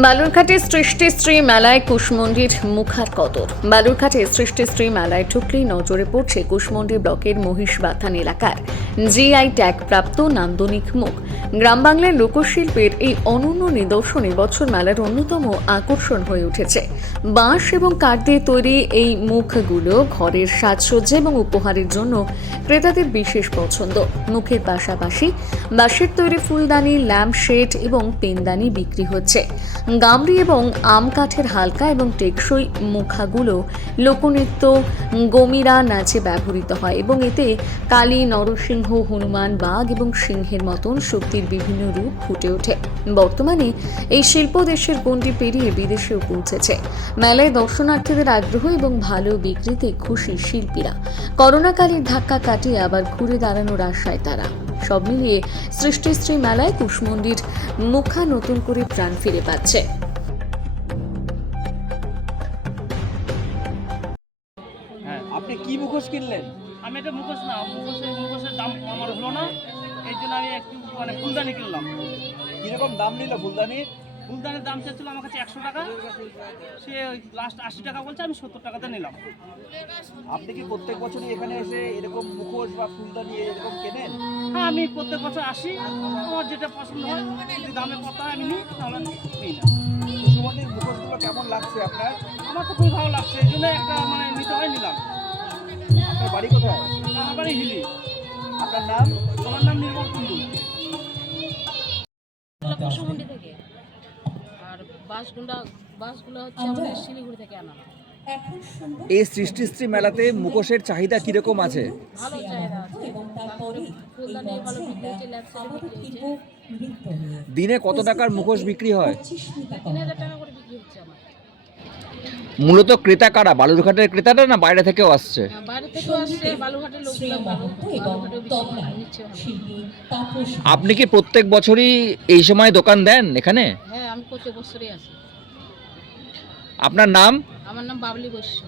বালুরঘাটে সৃষ্টি শ্রী মেলায় কুশমন্ডির মুখার কদর বালুরঘাটে সৃষ্টি শ্রী মেলায় ঢুকলেই নজরে পড়ছে কুশমন্ডি ব্লকের মহিষবাথান এলাকার। জিআই ট্যাগ প্রাপ্ত নান্দনিক মুখ। গ্রাম বাংলার লোকশিল্পের এই অনন্য নিদর্শন বছর মেলার অন্যতম আকর্ষণ হয়ে উঠেছে। বাঁশ এবং কাঠ দিয়ে তৈরি এই মুখগুলো ঘরের সাজসজ্জা এবং উপহারের জন্য ক্রেতাদের বিশেষ পছন্দ। মুখের পাশাপাশি বাঁশের তৈরি ফুলদানি ল্যাম্প শেড এবং পেনদানি বিক্রি হচ্ছে। গামরি এবং আম কাঠের হালকা এবং টেকসই মুখাগুলো লোকনৃত্য, গমিরা নাচে ব্যবহৃত হয় এবং এতে কালী, নরসিংহ, হনুমান, বাঘ এবং সিংহের মতন শক্তির বিভিন্ন রূপ ফুটে ওঠে। বর্তমানে এই শিল্প দেশের গণ্ডি পেরিয়ে বিদেশেও পৌঁছেছে। মেলায় দর্শনার্থীদের আগ্রহ এবং ভালো বিক্রিতে খুশি শিল্পীরা। করোনাকালীর ধাক্কা কাটিয়ে আবার ঘুরে দাঁড়ানোর আশায় তারা। সব মিলিয়ে সৃষ্টিশ্রী মেলায় কুশমন্ডির মুখা নতুন করে প্রাণ ফিরে পাচ্ছে। হ্যাঁ আপনি কি মুখোশ কিনলেন? আমি এটা মুখোশ না মুখোশের মুখোশের দাম আমার হলো না এই জন্য আমি একটু মানে ফুলদানি কিনলাম। কীরকম দাম নিল ফুলদানি? ফুলদানির দাম চাচ্ছিল আমার কাছে একশো টাকা। সে লাস্ট আশি টাকা বলছে আমি সত্তর টাকাতে নিলাম। আপনি কি প্রত্যেক বছরই এখানে এসে এরকম মুখোশ বা ফুলদানি এরকম কেনেন? হ্যাঁ আমি প্রত্যেক বছর আসি। আমার যেটা পছন্দ হয় যদি দামে কথা হয় আমি নিই তাহলে নিই না। কুসুমন্ডির মুখোশগুলো কেমন লাগছে আপনার? আমার তো খুবই ভালো লাগছে এই জন্য একটা মানে নিতে হয় নিলাম। আপনার বাড়ি কোথায়? আমার বাড়ি হিলি। আপনার নাম? আমার নাম নির্মল কুন্ডু থেকে। বাসগুলো বাসগুলো হচ্ছে আমাদের শিলিগুড়ি থেকে আনা এই সৃষ্টিশ্রী মেলাতে মুখোশের চাহিদা কীরকম আছে? দিনে কত টাকার মুখোশ বিক্রি হয়? তিন হাজার টাকা করে বিক্রি হচ্ছে আমার। মূলত ক্রেতা কারা? বালুরঘাটের ক্রেতারা না বাইরে থেকেও আসছে? হ্যাঁ। আপনি কি প্রত্যেক বছরই এই সময় দোকান দেন এখানে? হ্যাঁ আমি কত বছরে আছি আপনার নাম? আমার নাম বাবলি বৈশ্য।